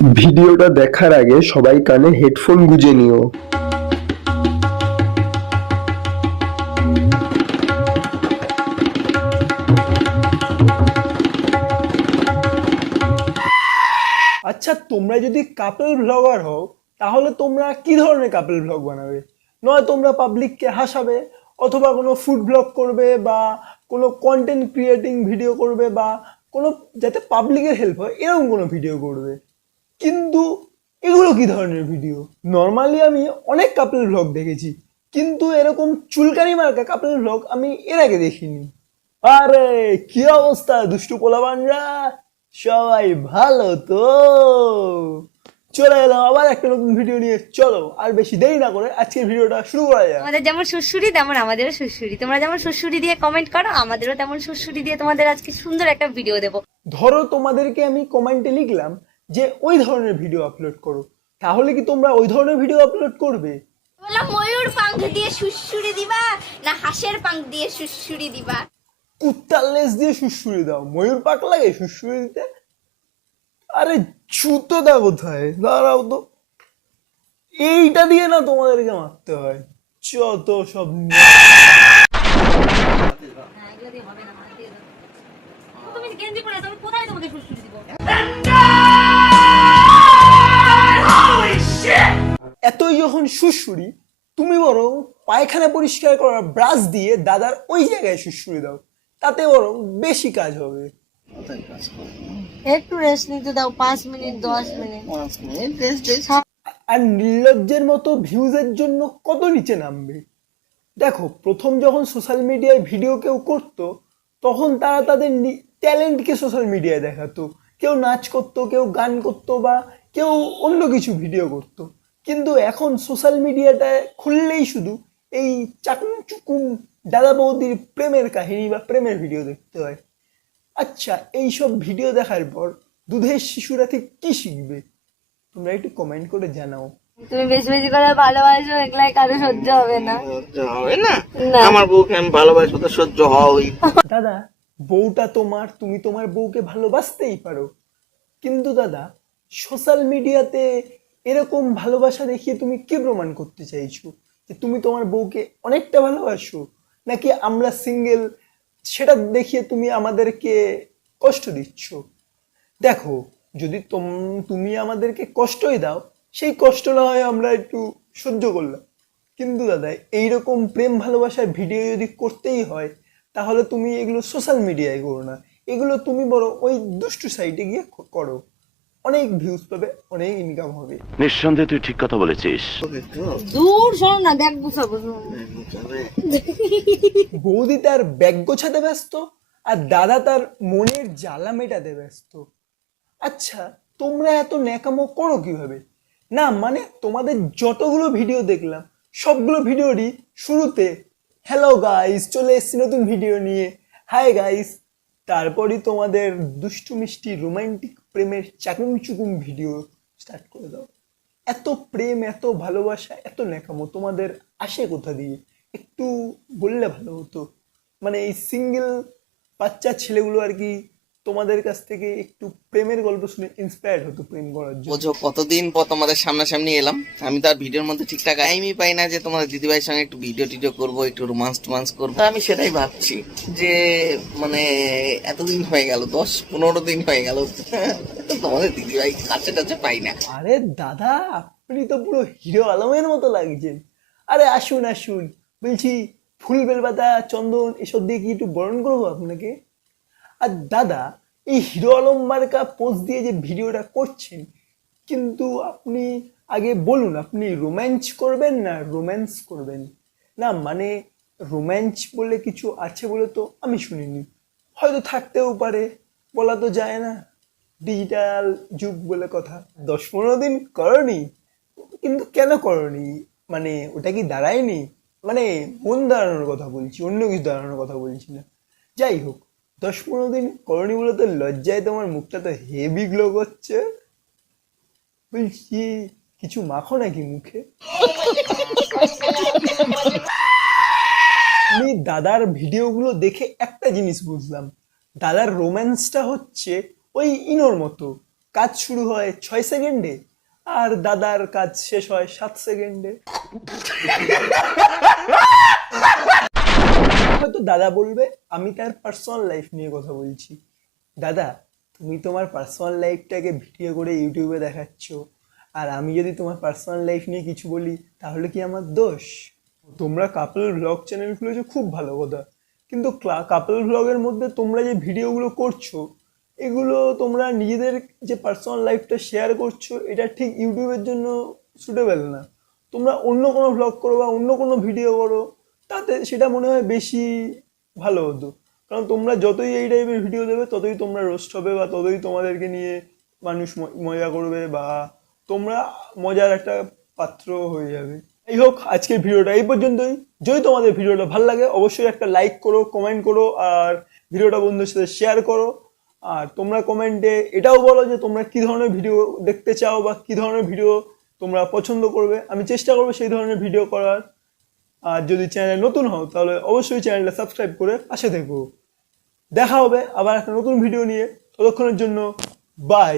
ভিডিওটা দেখার আগে সবাই কানে হেডফোন গুঁজে নিও। আচ্ছা, তোমরা যদি কাপল ব্লগার হও তাহলে তোমরা কি ধরনের কাপল ব্লগ বানাবে? নয় তোমরা পাবলিককে হাসাবে, অথবা কোনো ফুড ব্লগ করবে, বা কোনো কন্টেন্ট ক্রিয়েটিং ভিডিও করবে, বা কোনো যাতে পাবলিকের হেল্প হয় এরকম কোনো ভিডিও করবে। কিন্তু এগুলো কি ধরনের ভিডিও? নর্মালি আমি অনেক কাপল ব্লগ দেখেছি, কিন্তু এরকম চুলকানি মার্কা কাপল ব্লগ আমি এর আগে দেখিনি। আরে কি অবস্থা দুষ্টু পোলাপানরা, সবাই ভালো তো? চলে এলাম আবার একটা নতুন ভিডিও নিয়ে। চলো আর বেশি দেরি না করে আজকের ভিডিওটা শুরু করা যাক। আমাদের যেমন সুড়সুড়ি তেমন আমাদেরও সুড়সুড়ি। তোমরা যেমন সুড়সুড়ি দিয়ে কমেন্ট করো, আমাদেরও তেমন সুড়সুড়ি দিয়ে তোমাদের আজকে সুন্দর একটা ভিডিও দেবো। ধরো তোমাদেরকে আমি কমেন্টে লিখলাম যে ওই ধরনের ভিডিও আপলোড করো, তাহলে কি তোমরা ওই ধরনের ভিডিও আপলোড করবে? বললাম ময়ূর পাঙ্খ দিয়ে সুড়সুড়ি দিবা না হাঁসের পাঙ্খ দিয়ে সুড়সুড়ি দিবা? কুত্তার লেজ দিয়ে সুড়সুড়ি দাও, ময়ূর পাক লাগে সুড়সুড়ি দিতে? আরে জুতোটা কোথায়, দাঁড়াও তো, এইটা দিয়ে না তোমাদেরকে মারতে হয়। যত সব তুমি গেঞ্জি পরে আছো, আমি কোথায় তোমাকে সুড়সুড়ি দিব? এতই যখন সুড়সুড়ি, তুমি বরং পায়খানা পরিষ্কার করার ব্রাশ দিয়ে দাদার ওই জায়গায় সুড়সুড়ি দাও, তাতে বরং বেশি কাজ হবে। একটু রেস্ট নিতে দাও, 5 মিনিট 10 মিনিট। আর নির্লজ্জের মতো ভিউজের জন্য কত নিচে নামবে। দেখো, প্রথম যখন সোশ্যাল মিডিয়ায় ভিডিও কেউ করতো, তখন তারা তাদের ট্যালেন্টকে সোশ্যাল মিডিয়ায় দেখাতো। কেউ নাচ করতো, কেউ গান করতো, বা কেউ অন্য কিছু ভিডিও করতো। কিন্তু এখন সোশ্যাল মিডিয়াটা খুললেই শুধু এই চাকুম চুকুম দাদা বৌদির প্রেমের কাহিনী বা প্রেমের ভিডিও দেখতে হয়। আচ্ছা, এইসব ভিডিও দেখার পর দুধের শিশুরা ঠিক কি শিখবে? তোমরা একটু কমেন্ট করে জানাও। তুমি বেশি বেশি করে ভালোবাসো, একলাই কারো সহ্য হবে না। হবে না? না। আমার বউকে আমি ভালোবাসবো তো সহ্য হওয়াই। দাদা, বউটা তোমার, তুমি তোমার বউকে ভালোবাসতেই পারো, কিন্তু দাদা সোশ্যাল মিডিয়াতে এরকম ভালোবাসা দেখিয়ে তুমি কি প্রমাণ করতে চাইছো? যে তুমি তোমার বউকে অনেকটা ভালোবাসো, নাকি আমরা সিঙ্গেল সেটা দেখিয়ে তুমি আমাদেরকে কষ্ট দিচ্ছ? দেখো, যদি তুমি আমাদেরকে কষ্টই দাও, সেই কষ্ট না হয় আমরা একটু সহ্য করলাম, কিন্তু দাদা এইরকম প্রেম ভালোবাসার ভিডিও যদি করতেই হয়, তাহলে তুমি এগুলো সোশ্যাল মিডিয়ায় করো না, এগুলো তুমি বড় ওই দুষ্টু সাইটে গিয়ে করো। অনেক ভিউজ পাবে, অনেক ইনকাম হবে। নিঃসন্দেহে তুই ঠিক কথা বলেছিস। দূর সরো না, ব্যাগ গুছাবো। বৌদি তার ব্যাগ গোছাতে ব্যস্ত, আর দাদা তার মনের জ্বালা মেটাতে ব্যস্ত। আচ্ছা, তোমরা এত ন্যাকামো করো কিভাবে? না মানে তোমাদের যতগুলো ভিডিও দেখলাম, সবগুলো ভিডিওরই শুরুতে হ্যালো গাইস, চলে এসেছি নতুন ভিডিও নিয়ে, হাই গাইস, তারপরই তোমাদের দুষ্টু মিষ্টি রোমান্টিক প্রেমের চাকুম চুকুম ভিডিও স্টার্ট করে দাও। এত প্রেম, এত ভালোবাসা, এত ন্যাকামো তোমাদের আসে কোথা দিয়ে? একটু বললে ভালো হতো। মানে এই সিঙ্গেল বাচ্চা ছেলেগুলো আর কি তোমাদের কাছ থেকে একটু প্রেমের গল্প শুনে ইন্সপায়ার্ড হতো প্রেম করার জন্য। বোঝো কতদিন পর তোমাদের সামনাসামনি এলাম, আমি তো আর ভিডিওর মধ্যে ঠিকঠাক টাইমই পাই না যে তোমাদের দিদিভাইয়ের সঙ্গে একটু ভিডিও টিডিও করবো, একটু রোমান্স করবো। আমি সেটাই ভাবছি যে মানে এতদিন হয়ে গেল, 10-15 দিন হয়ে গেল তোমাদের দিদিভাই কাছে টাছে পাই না। আরে দাদা, আপনি তো পুরো হিরো আলমের মতো লাগছেন। আরে আসুন আসুন, বলছি ফুল বেলপাতা চন্দন এসব দিয়ে কি একটু বরণ করবো আপনাকে? আর দাদা, এই হিরো আলম মার্কা পোজ দিয়ে যে ভিডিওটা করছেন, কিন্তু আপনি আগে বলুন, আপনি রোম্যান্স করবেন না রোম্যান্স করবেন? না মানে রোম্যান্স বলে কিছু আছে বলে তো আমি শুনিনি, হয়তো থাকতেও পারে, বলা তো যায় না, ডিজিটাল যুগ বলে কথা। 10-15 দিন করনি, কিন্তু কেন করনি? মানে ওটা কি দাঁড়ায়নি? মানে মন দাঁড়ানোর কথা বলছি, অন্য কিছু দাঁড়ানোর কথা বলছি না। যাই হোক, 10-15 দিন করনি বলে তো লজ্জায় তোমার মুখটা তো হেভি গ্লো করছে। বলছি কিছু মাখো নাকি মুখে? আমি দাদার ভিডিওগুলো দেখে একটা জিনিস বুঝলাম, দাদার রোম্যান্সটা হচ্ছে ওই ইনোর মতো, কাজ শুরু হয় 6 সেকেন্ডে আর দাদার কাজ শেষ হয় 7 সেকেন্ডে। হয়তো দাদা বলবে আমি তার পার্সোনাল লাইফ নিয়ে কথা বলছি। দাদা, তুমি তোমার পার্সোনাল লাইফটাকে ভিডিও করে ইউটিউবে দেখাচ্ছ, আর আমি যদি তোমার পার্সোনাল লাইফ নিয়ে কিছু বলি তাহলে কি আমার দোষ? তোমরা কাপল ভ্লগ চ্যানেল খুলেছো, খুব ভালো কথা, কিন্তু কাপল ভ্লগের মধ্যে তোমরা যে ভিডিওগুলো করছো এগুলো তোমরা নিজেদের যে পার্সোনাল লাইফটা শেয়ার করছো এটা ঠিক ইউটিউবের জন্য সুটেবল না। তোমরা অন্য কোনো ভ্লগ করো বা অন্য কোনো ভিডিও করো, তাতে সেটা মনে হয় বেশি ভালো হতো। কারণ তোমরা যতই এই টাইপের ভিডিও দেবে ততই তোমরা রোস্ট হবে বা ততই তোমাদেরকে নিয়ে মানুষ মজা করবে বা তোমরা মজার একটা পাত্র হয়ে যাবে। এই হোক, আজকের ভিডিওটা এই পর্যন্তই। যদি তোমাদের ভিডিওটা ভালো লাগে অবশ্যই একটা লাইক করো, কমেন্ট করো, আর ভিডিওটা বন্ধুদের সাথে শেয়ার করো। আর তোমরা কমেন্টে এটাও বলো যে তোমরা কী ধরনের ভিডিও দেখতে চাও বা কী ধরনের ভিডিও তোমরা পছন্দ করবে। আমি চেষ্টা করবো সেই ধরনের ভিডিও করার। আর যদি চ্যানেলে নতুন হও তাহলে অবশ্যই চ্যানেলটা সাবস্ক্রাইব করে পাশে থেকো। দেখা হবে আবার একটা নতুন ভিডিও নিয়ে, ততক্ষণের জন্য বাই।